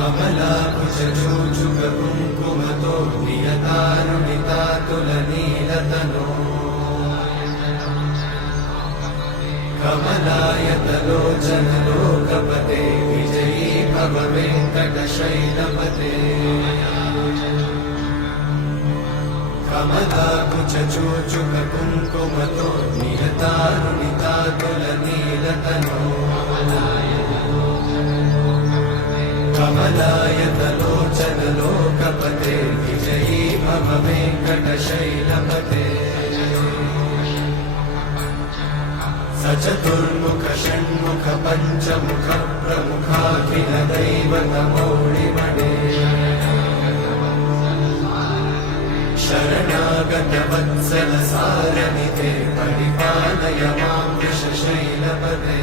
कमलाकुचूचुककुङ्कुमतो नियतारुणितातुलनीलतनो कमलायतलोचनलोकपते विजयी भव वेङ्कटशैलपते कमलाकुचूचुककुङ्कुमतो नियतारुणितातुलनीलतनो कमलायतलोचनलोकपते विजयी भव वेङ्कटशैलपते सचतुर्मुख षण्मुख पञ्चमुख प्रमुखाखिल दैवतमौळिमणे शरणागत वत्सल सारनिधे परिपालय मां वृषशैलपते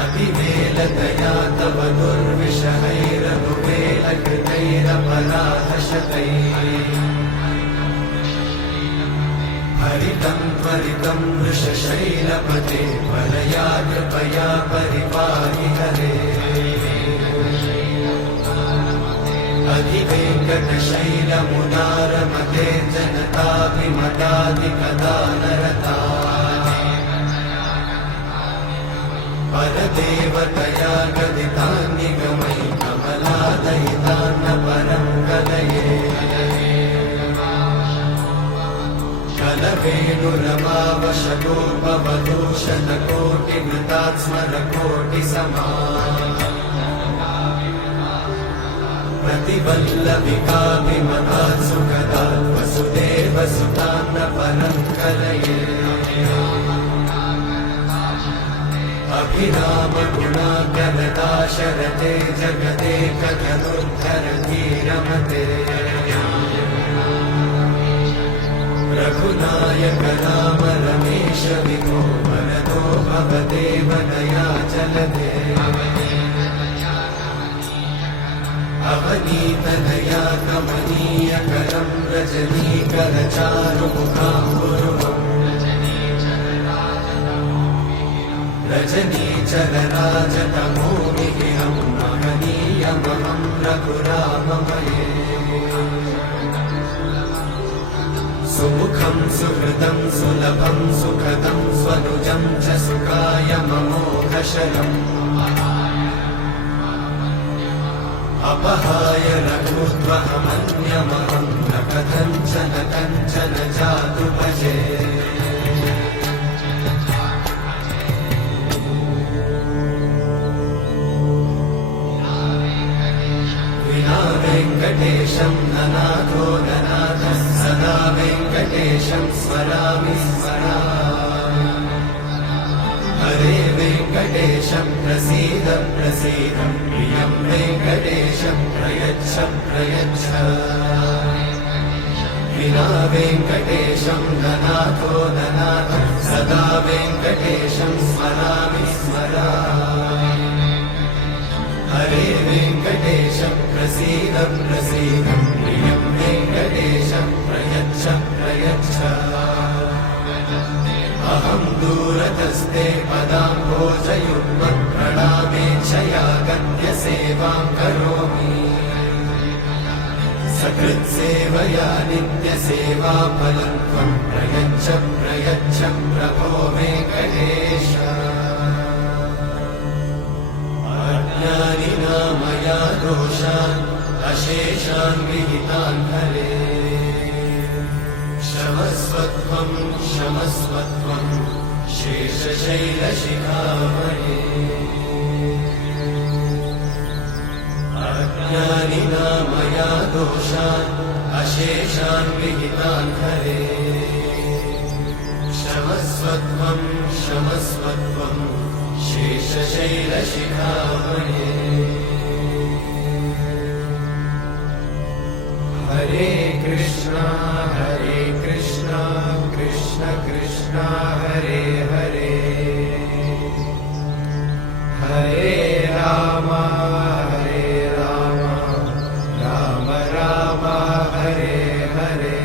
अतिवेलतया तव दुर्विषहैरनुवेलकृतैरपराधशतैः हरितं त्वरितं वृषशैलपते परया कृपया परिपाहि हरे अधिवेङ्कटशैलमुदारमते जनताभिमताधिकदानरता परदेवतया गदितान्निगमयि कमलादयितान्न परं कलये कलवेणुरमावशतोपवधूषणकोटिमृतात्स्मरकोटिसमा प्रतिवल्लभिकाभिमतात् सुखदात् वसुदेवसुतान्न परं कलये अभिरामगुणाकरदाशरथे जगदेकधनुर्धरधीरमते रघुनायक राम रमेश विभो वरदो भवदेव दयाचलते अवनीतनया कमनीयकरं रजनीकरचारुमुखाम्बुरुहम् रजनीचरराजतमोमिहिरं महनीयमहं रघुराममये सुमुखं सुहृदं सुलभं सुखदं स्वनुजं च सुखाय ममोघशरम् अपहाय रघुत्वहमन्यमहं न कथञ्चन कञ्चन जातु भजे विना वेङ्कटेशं ननाथो ननाथः सदा वेङ्कटेशं स्मरामि स्मरामि हरे वेङ्कटेशं प्रसीद प्रसीद प्रियं वेङ्कटेशं प्रयच्छ प्रयच्छ विना वेङ्कटेशं ननाथो ननाथः सदा वेङ्कटेशं स्मरामि स्मरामि हरे वेङ्कटेशं प्रसीद प्रसीद प्रियं वेङ्कटेशं प्रयच्छ प्रयच्छ अहं दूरतस्ते पदाम्भोजयुग्मं प्रणामेच्छया गद्यसेवां करोमि सकृत्सेवया नित्यसेवाफलं त्वं प्रयच्छ प्रयच्छ प्रभो वेङ्कटेश अज्ञानिना मया दोषान् अशेषान् विहितान् हरे क्षमस्वत्वं क्षमस्वत्वं शेषशैलशिखामणे अज्ञानिना मया दोषान् अशेषान् विहितान् हरे क्षमस्वत्वं क्षमस्वत्वं शेषशैलशिखामणे हरे कृष्णा कृष्ण कृष्ण हरे हरे हरे राम राम राम हरे हरे